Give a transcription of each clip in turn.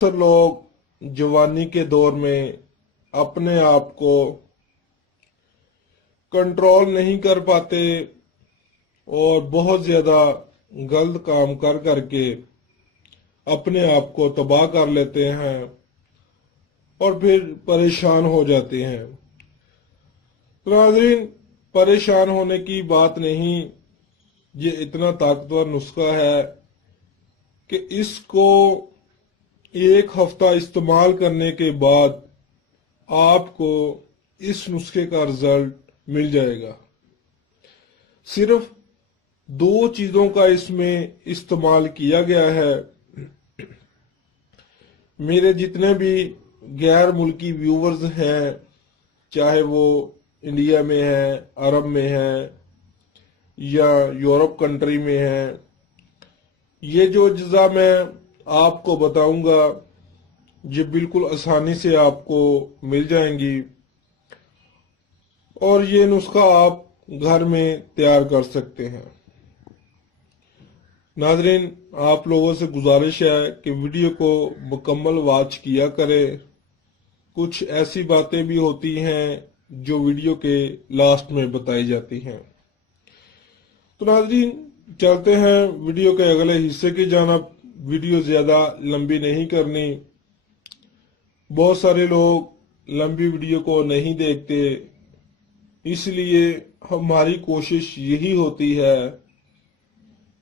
اکثر لوگ جوانی کے دور میں اپنے آپ کو کنٹرول نہیں کر پاتے اور بہت زیادہ غلط کام کر کر کے اپنے آپ کو تباہ کر لیتے ہیں اور پھر پریشان ہو جاتے ہیں۔ ناظرین، پریشان ہونے کی بات نہیں، یہ اتنا طاقتور نسخہ ہے کہ اس کو ایک ہفتہ استعمال کرنے کے بعد آپ کو اس نسخے کا رزلٹ مل جائے گا۔ صرف 2 چیزوں کا اس میں استعمال کیا گیا ہے۔ میرے جتنے بھی غیر ملکی ویورز ہیں، چاہے وہ انڈیا میں ہیں، عرب میں ہیں یا یورپ کنٹری میں ہیں، یہ جو اجزاء میں آپ کو بتاؤں گا یہ بالکل آسانی سے آپ کو مل جائیں گی اور یہ نسخہ آپ گھر میں تیار کر سکتے ہیں۔ ناظرین، آپ لوگوں سے گزارش ہے کہ ویڈیو کو مکمل واچ کیا کریں۔ کچھ ایسی باتیں بھی ہوتی ہیں جو ویڈیو کے لاسٹ میں بتائی جاتی ہیں۔ تو ناظرین، چلتے ہیں ویڈیو کے اگلے حصے کی جانب۔ ویڈیو زیادہ لمبی نہیں کرنی، بہت سارے لوگ لمبی ویڈیو کو نہیں دیکھتے، اس لیے ہماری کوشش یہی ہوتی ہے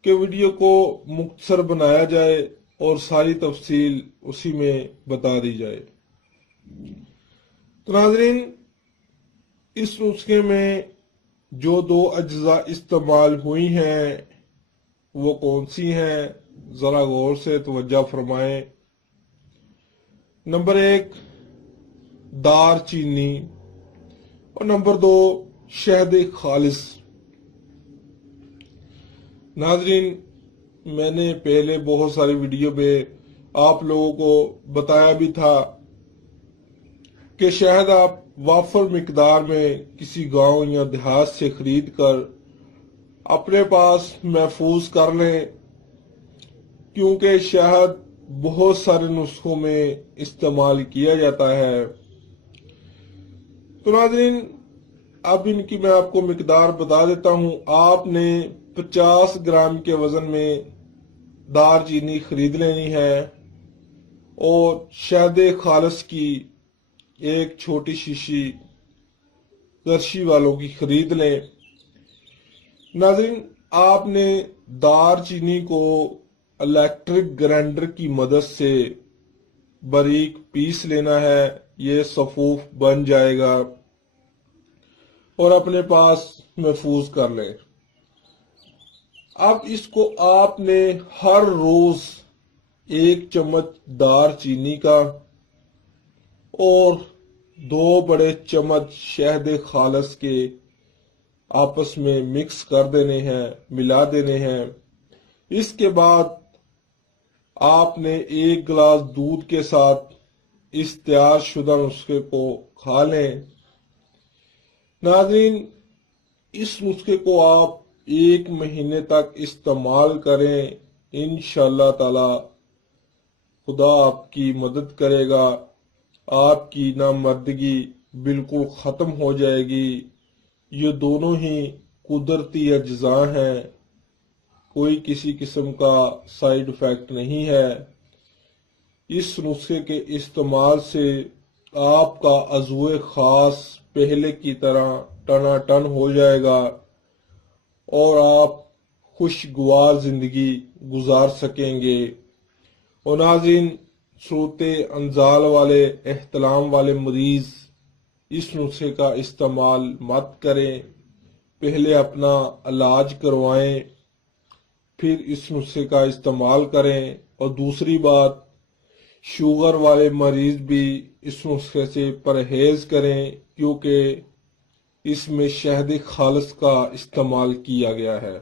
کہ ویڈیو کو مختصر بنایا جائے اور ساری تفصیل اسی میں بتا دی جائے۔ تو ناظرین، اس نسخے میں جو 2 اجزاء استعمال ہوئی ہیں وہ کون سی ہیں، ذرا غور سے توجہ فرمائیں۔ نمبر 1 دار چینی اور نمبر 2 شہد خالص۔ ناظرین، میں نے پہلے بہت ساری ویڈیو میں آپ لوگوں کو بتایا بھی تھا کہ شہد آپ وافر مقدار میں کسی گاؤں یا دیہات سے خرید کر اپنے پاس محفوظ کر لیں، کیونکہ شہد بہت سارے نسخوں میں استعمال کیا جاتا ہے۔ تو ناظرین، اب ان کی میں آپ کو مقدار بتا دیتا ہوں۔ آپ نے 50 گرام کے وزن میں دار چینی خرید لینی ہے اور شہد خالص کی ایک چھوٹی شیشی کرشی والوں کی خرید لیں۔ ناظرین، آپ نے دار چینی کو الیکٹرک گرائنڈر کی مدد سے باریک پیس لینا ہے، یہ صفوف بن جائے گا اور اپنے پاس محفوظ کر لیں۔ اب اس کو آپ نے ہر روز 1 چمچ دار چینی کا اور 2 بڑے چمچ شہد خالص کے آپس میں مکس کر دینے ہیں، ملا دینے ہیں۔ اس کے بعد آپ نے 1 گلاس دودھ کے ساتھ اس تیار شدہ نسخے کو کھا لیں۔ ناظرین، اس نسخے کو آپ 1 مہینے تک استعمال کریں، انشاءاللہ تعالی خدا آپ کی مدد کرے گا، آپ کی نامردگی بالکل ختم ہو جائے گی۔ یہ دونوں ہی قدرتی اجزاء ہیں، کوئی کسی قسم کا سائیڈ افیکٹ نہیں ہے۔ اس نسخے کے استعمال سے آپ کا عضو خاص پہلے کی طرح ٹنا ٹن ہو جائے گا اور آپ خوشگوار زندگی گزار سکیں گے۔ اور ناظرین، صورت انزال والے، احتلام والے مریض اس نسخے کا استعمال مت کریں، پہلے اپنا علاج کروائیں پھر اس نسخے کا استعمال کریں۔ اور دوسری بات، شوگر والے مریض بھی اس نسخے سے پرہیز کریں، کیونکہ اس میں شہد خالص کا استعمال کیا گیا ہے۔